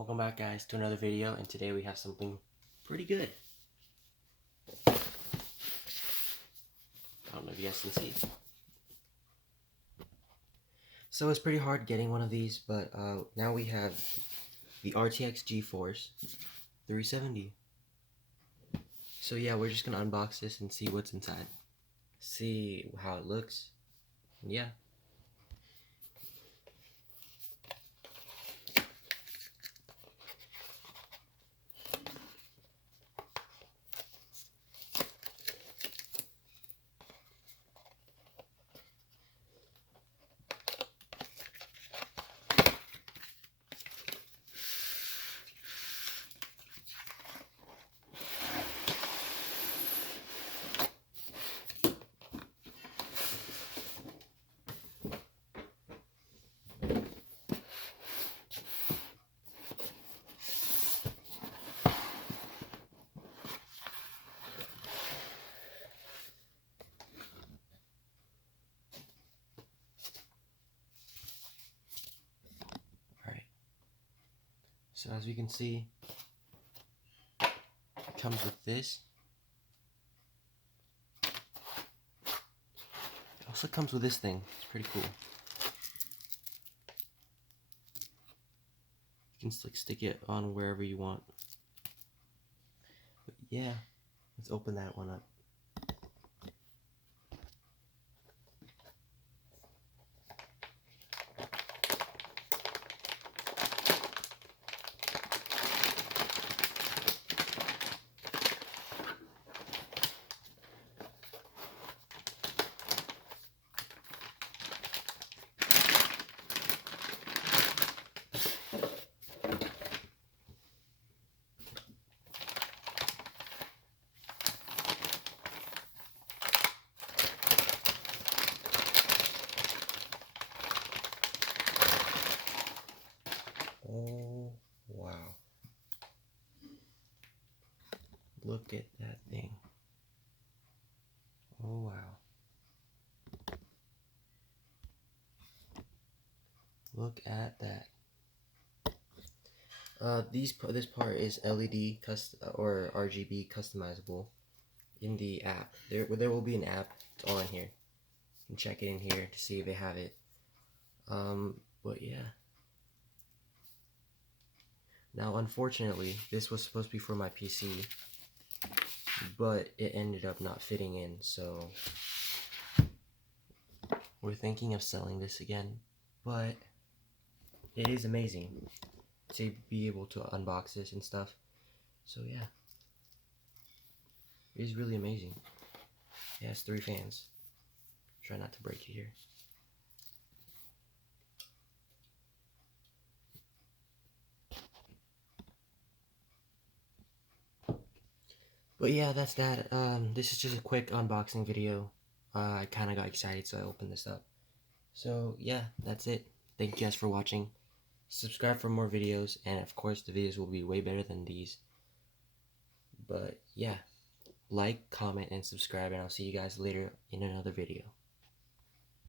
Welcome back, guys, to another video, and today we have something pretty good. I don't know if you guys can see. So it's pretty hard getting one of these, but now we have the RTX geforce 370. So yeah, we're just gonna unbox this and see what's inside, see how it looks. Yeah. So as you can see, it comes with this. It also comes with this thing. It's pretty cool. You can like stick it on wherever you want. But yeah, let's open that one up. Oh, wow. Look at that thing. Oh, wow. Look at that. This part is LED or RGB customizable in the app. There will be an app. It's all in here. You can check it in here to see if they have it. But yeah. Now, unfortunately, this was supposed to be for my PC, but it ended up not fitting in, so we're thinking of selling this again, but it is amazing to be able to unbox this and stuff. So yeah, it is really amazing. It has 3 fans. Try not to break it here. But yeah, that's that. This is just a quick unboxing video. I kind of got excited, so I opened this up. So yeah, that's it. Thank you guys for watching. Subscribe for more videos, and of course the videos will be way better than these. But yeah, like, comment, and subscribe, and I'll see you guys later in another video.